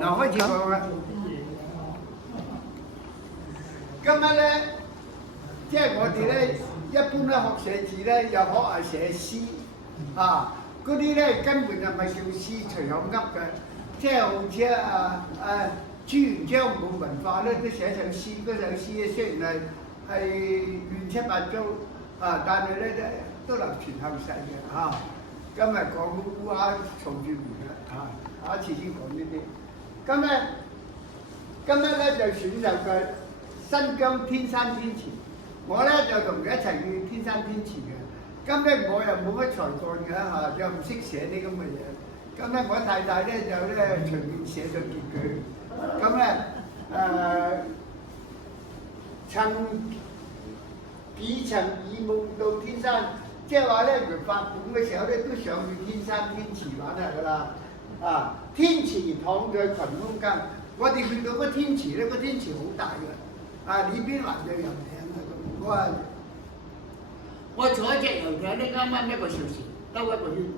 嗱，開始講啦。今日咧，即係我哋咧，一般咧學寫字咧，又學係寫詩啊。嗰啲咧根本就唔係叫詩，隨口噏嘅，即係好似朱元璋冇文化咧，都寫首詩。嗰首詩咧雖然係亂七八糟啊，但係咧都流傳後世嘅嚇。今日講烏鴉嘈住門啦嚇，下一次先講呢啲。今日咧就選擇嘅新疆天山天池，我咧就同佢一齊去天山天池嘅。今日我又冇乜才幹嘅嚇，又唔識寫啲咁嘅嘢。今日我太太咧就隨便寫咗幾句。咁咧曾以夢到天山，即係話咧佢發本嘅時候咧都上去天山天池玩下噶啦。啊，天池躺在群中間，我哋去到個天池咧，個天池好大嘅，啊裏邊還有遊艇啊。我坐一隻遊艇咧，啱啱1個小時兜一個圈，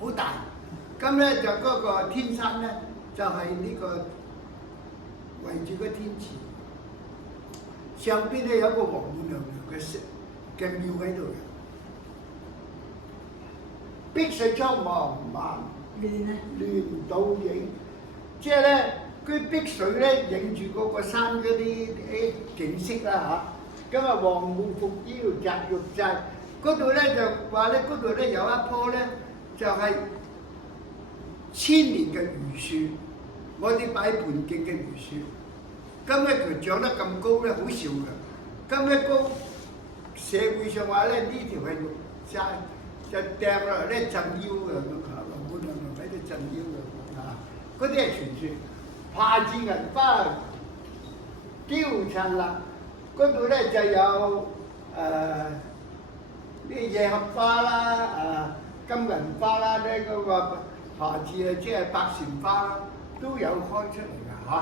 好大。咁咧就嗰個天山咧，就係呢個圍住個天池，上邊咧有個王母娘娘嘅廟喺度嘅。碧水蒼茫茫亂倒影，即係咧佢碧水咧影住嗰個山嗰啲景色啦嚇。咁啊，黃母伏腰摘玉簪，嗰度咧就話咧，嗰度咧有一棵咧就係1000年嘅榆樹，我哋擺盤景嘅榆樹。咁咧佢長得咁高咧，好笑嘅。咁咧高社會上話咧呢條係玉簪，就掟落嚟咧震腰嘅咁嚇，黃母娘娘喺度震腰嘅嚇。嗰啲係傳説，爬至銀花嬌燦爛。嗰度咧就有啲野合花啦，金銀花啦，呢嗰個下至即係百蟬花啦，都有開出嚟㗎嚇。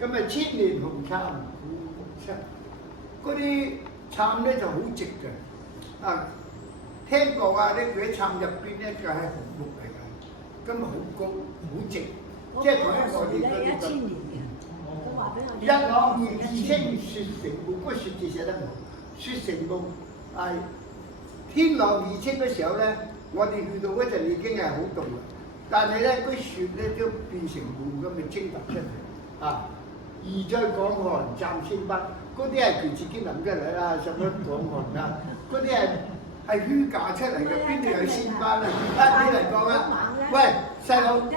咁啊，千年紅杉古木漆，嗰啲杉咧就好直嘅。啊，聽講啊，呢佢啲杉入邊咧就係紅木嚟㗎，咁好高好直，即係同我哋嗰啲咁。一朗而自稱雪成夢，嗰個雪字寫得唔好，雪成夢係天朗而清嘅時候咧，我哋去到嗰陣已經係好凍啦，但係咧嗰雪咧都變成霧咁嘅蒸發出嚟啊！而再講寒湛千筆，嗰啲係佢自己諗出嚟啦，什麼講寒啊？嗰啲係虛假出嚟嘅，邊度有仙班啊？你嚟講啊！喂，細佬，細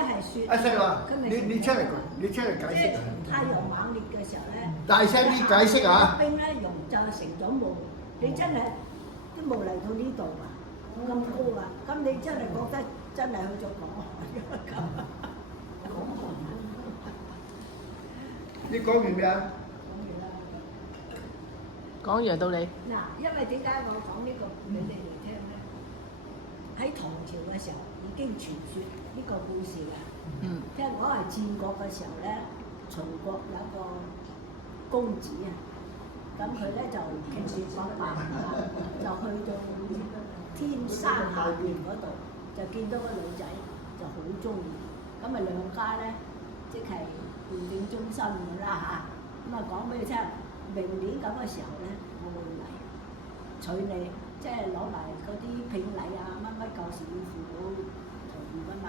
佬啊，你出嚟講，你出嚟解釋啊！太陽猛烈嘅時候咧，大聲啲解釋啊！冰咧融就成咗霧，你真係啲霧嚟到呢度啊，咁高啊，咁你真係覺得真係去咗廣寒。你講完未啊？講完到你。嗱，因為點解我講呢個俾你哋聽咧？喺唐朝嘅時候已經傳說呢個故事嘅。即係我係戰國嘅時候咧，秦國有個公子啊，咁佢咧就騎住白馬，就去到天山下邊嗰度，就見到個女仔，就好中意。咁啊兩家咧，即係互定終身㗎啦嚇。咁啊講俾你聽，明年咁嘅時候咧，我會嚟娶你，即係攞埋嗰啲聘禮啊，乜舊時要父母同意㗎嘛。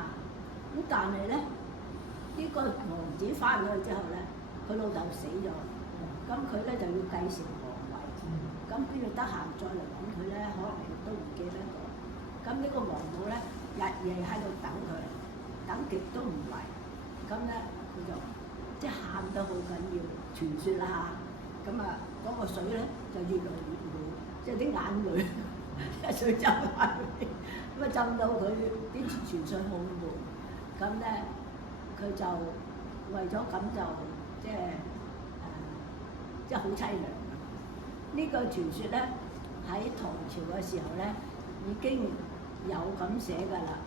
咁但係咧，呢個王子翻咗去之後咧，佢老豆死咗，咁佢咧就要繼承皇位，咁邊度得閒再嚟揾佢咧？可能亦都唔記得咗。咁呢個王母咧，日夜喺度等佢，等極都唔嚟，咁咧佢就即係喊得好緊要，傳説啦嚇。咁啊，嗰個水咧就越來越滿，即係啲眼淚一水浸埋去，咁啊浸到佢啲泉水好滿。咁咧，佢就為咗咁就即係好凄涼。呢個傳說咧喺唐朝嘅時候咧已經有咁寫㗎啦。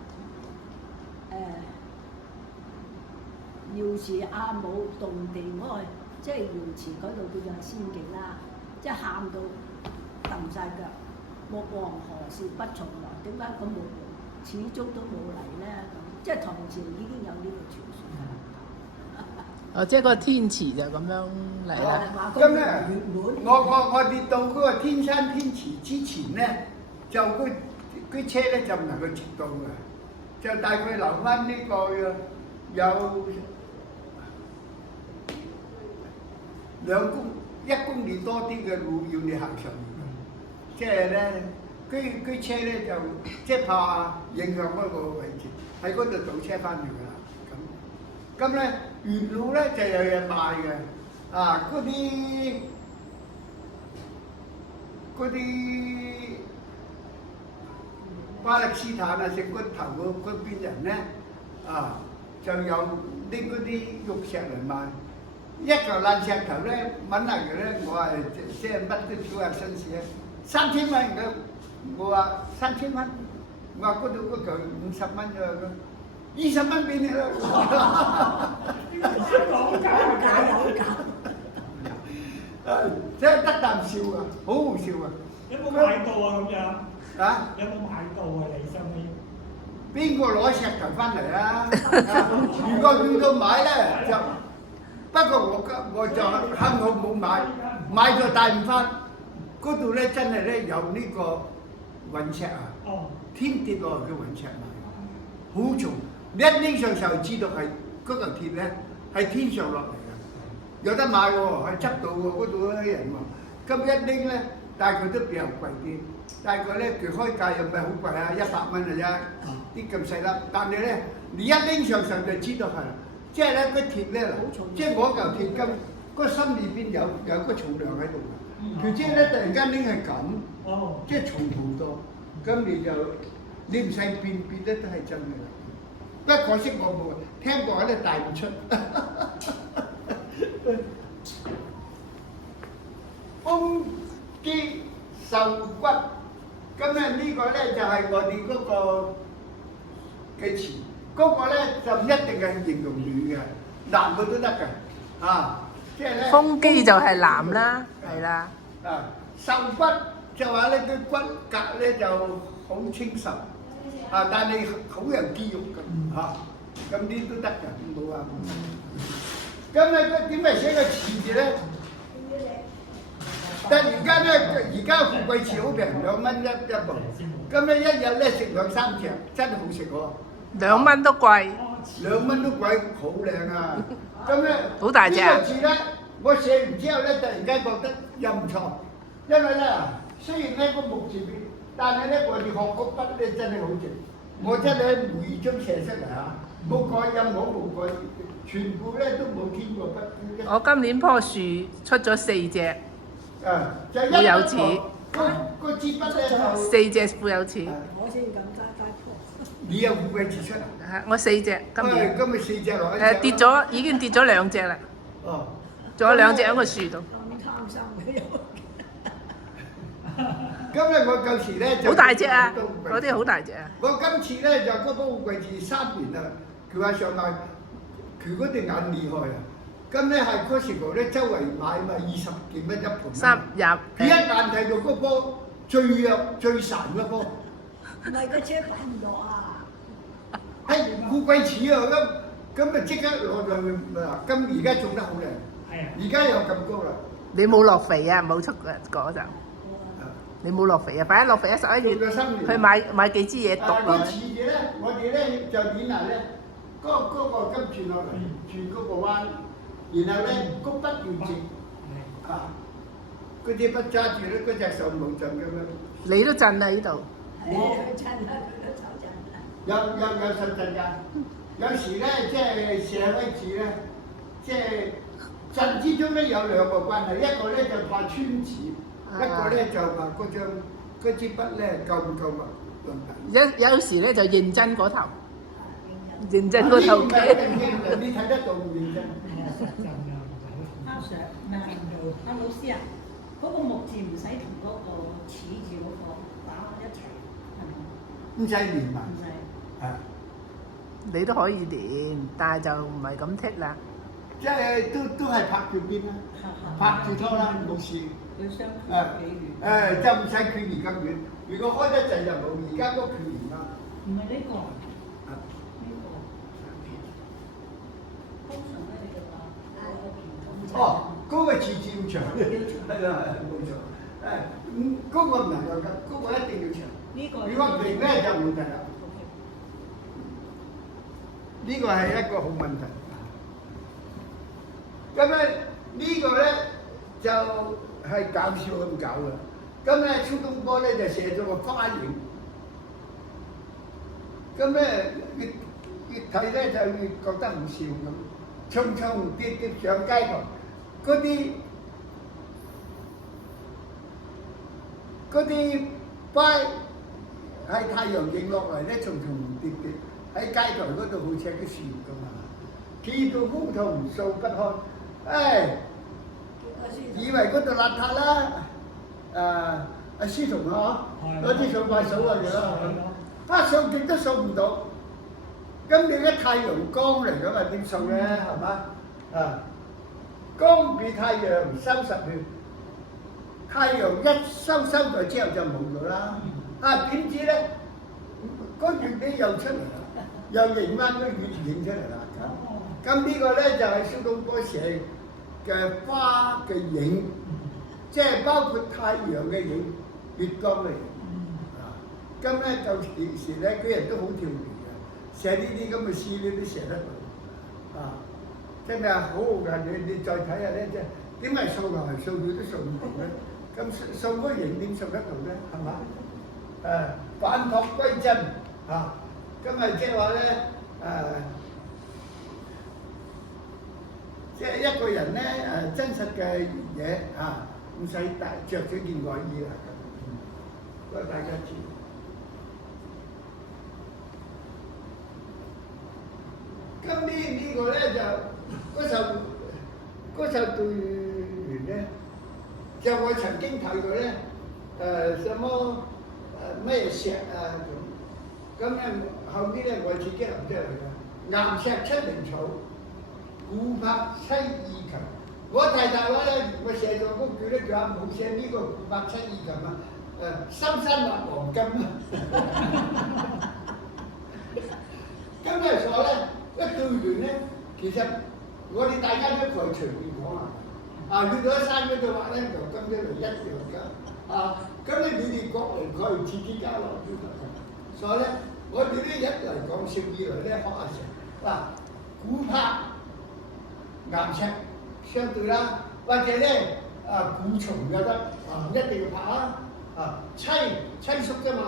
瑤池阿母動地哀，即係瑤池嗰度叫做仙境啦，即係喊到揼晒腳。木王何時不重來？點解個木王始終都冇嚟咧？咁即係唐朝已經有呢個傳說㗎啦。哦，即係個天池就咁樣嚟啦。咁咧，我哋到嗰個天山天池之前咧，就嗰車咧就唔能夠直到嘅，就大概留翻呢個有1公里多啲嘅路要你行上面，即係咧，嗰車咧就即係怕影響嗰個位置，喺嗰度倒車翻嚟㗎啦。咁咧沿路咧就有嘢賣嘅，啊嗰啲巴勒斯坦啊，食骨頭嗰邊人咧，啊就有拎嗰啲玉石嚟賣。一嚿爛石頭咧，揾嚟嘅咧，我係即係乜都少下新事啊！3000蚊嘅，我話3000蚊，我話嗰度嗰嚿50蚊啫，20蚊俾你啦。講價有價。真係得啖笑啊，好好笑啊！有冇買到啊咁樣？啊？有冇買到啊？你身邊？邊個攞石頭翻嚟啊？如果去到買咧就。不過我就幸好冇買咗帶唔翻。嗰度咧真係咧有呢個隕石啊，天跌落嚟嘅隕石嚟，好重。你一拎上手就知道係嗰嚿鐵咧係天上落嚟嘅，有得買喎，係執到喎，嗰度啲人喎。咁一拎咧，大概都比較貴啲，大概咧佢開價又唔係好貴啊，100蚊嘅啫，啲咁細粒。但係咧，你一拎上手就知道係。即係咧，嗰鐵咧，即係我嚿鐵金，個心裏邊有個重量喺度嘅。條車咧突然間拎係咁，即係重好多。咁你唔使變得都係真嘅啦。不過可惜我冇聽過咧帶唔出。風肌瘦骨，咁咧呢個咧就係我哋嗰個嘅詞。嗰個咧就唔一定係形容女嘅，男嘅都得嘅，啊，即係咧。風肌就係男啦，係啦。啊，瘦骨就話咧，佢骨骼咧就好清瘦，啊，但係好有肌肉咁，嚇，咁啲都得嘅，冇話。咁咧點解寫個詞字咧？但係而家咧，而家富貴詞好平，2蚊一部，咁咧一日咧食2、3隻，真係好食喎。2蚊都貴，2蚊都貴，好靚啊！咁咧，好大隻啊！呢個字咧，我寫完之後咧，突然間覺得又唔錯，因為咧，雖然咧個木字邊，但係咧我哋學嗰筆咧真係好正，我真係無意中寫出嚟嚇，冇改音，我冇改，全部咧都冇添過筆。我今年棵樹出咗4隻，就富有刺，個支筆咧就4隻富有刺。我先咁加坡。你有富貴字出啊？我4隻今年。今日4隻落去。跌咗，已經跌咗2隻啦。哦。仲有2隻喺個樹度。咁貪心嘅今日我舊時咧就好大隻啊！嗰啲好大隻啊！我今次咧就嗰棵富貴字3年啦，佢話上賣，佢嗰對眼厲害啊！咁咧係嗰時候咧周圍買咪20幾蚊一盤。30。佢一眼睇到嗰棵最弱最孱嗰棵。唔係個車擺唔落啊！係富貴似啊咁咪即刻攞上去嗱，咁而家種得好靚，而家又咁高啦。你冇落肥啊，冇出果就。你冇落肥啊！快啲落肥啊！11月去買幾支嘢篤落去。嗰次嘅咧，我哋咧就點啊咧？嗰個金轉落嚟，轉嗰個彎，然後咧嗰筆要直啊，嗰支筆揸住咧，嗰隻手冇震咁樣。你都震啊！呢度。我震啦，佢都手震啦。有手震㗎，有時咧即係寫威字咧，即係震之中咧有2個關係，一個咧就怕穿字，一個咧就話嗰支筆咧夠唔夠密。有時咧就認真嗰頭，認真嗰頭嘅。你睇得到唔認真？阿 Sir，唔係阿老師啊，嗰個木字唔使同嗰個似字嗰個打一齊，係咪？唔使連埋。唔使。啊！你都可以練，但係就唔係咁剔啦。即係都係拍住邊啦，拍住拖啦，冇事。佢相距幾遠？就唔使距離咁遠。如果開得滯就冇，而家嗰距離啦。唔係呢個。呢個。通常咧，你就話哦，嗰個字照長，係啦，冇錯。嗰個唔能夠急，嗰個一定要長。呢個如果平咧就冇問題啦。呢個係一個好問題。咁咧呢個咧就係搞笑咁搞嘅。咁咧蘇東坡咧就寫咗個花影。咁咧越睇咧就越覺得唔笑咁，匆匆跌跌上街頭，嗰啲花喺太陽影落嚟咧，重重疊疊喺街頭嗰度好似啲樹咁啊！見到枯桐掃不看，以為嗰度邋遢啦，阿書童啊，攞啲掃把掃下佢啦，掃極都掃唔到。咁你嘅太陽光嚟㗎嘛？點掃咧？係嘛？光被太陽收拾去，太陽一收咗之後就冇咗啦。點知咧個月餅又出嚟啦，又影翻個月影出嚟啦。咁呢個咧就係蘇東坡寫嘅花嘅影，即係包括太陽嘅影、月光嘅影。咁咧就時咧啲人都好調皮嘅，寫呢啲咁嘅詩咧都寫得到。真係好㗎！你再睇下咧，即係點解掃來掃去都掃唔到咧？咁掃個影點掃得到咧？係嘛？返璞歸真咁咪即係話咧即係一個人咧真實嘅嘢唔使着咗件外衣啦咁，不過大家知。咁呢個咧就嗰首對聯咧，就我曾經睇過咧什麼咩石咁咧後邊咧我自己諗出嚟嘅，岩石出名草，古柏淒意琴。我太太話咧，我寫咗嗰句咧，佢話冇寫呢個古柏淒意琴深山挖黃金咁咧所以咧。一對聯咧，其實我哋大家都可以隨便講去到山嗰度畫咧，就咁樣嚟一樣㗎。咁你哋各嚟可以自己交流都得嘅。所以咧，我哋呢一嚟講笑，二嚟咧學下成古柏岩石相對啦，或者咧古松又得唔一定要拍棲宿啫嘛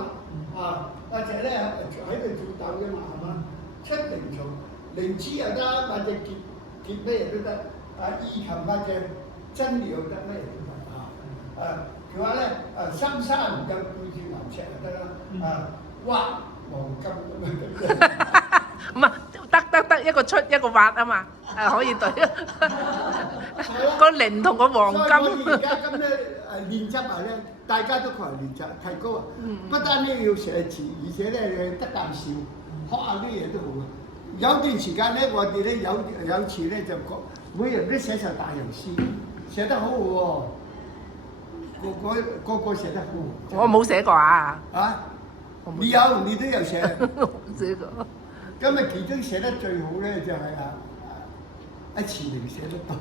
或者咧喺度做竇啫嘛係嘛？出名草。靈芝又得，或者結咩嘢都得。意琴或者真料得，咩嘢都得。佢話咧，深山有對住岩石就得啦。挖黃金咁樣。唔係得一個出一個挖啊嘛，可以對。個靈同個黃金。所以我而家咁咧練習埋咧，大家都求練習提高。不單咧要寫字，而且咧得啖笑，學下啲嘢都好啊。有段時間咧，我哋咧有次咧就每人都寫首大人詩，寫得好好喎，個個寫得好。我冇寫過啊！你都有寫。冇寫過。咁其中寫得最好咧就係阿慈玲寫得多。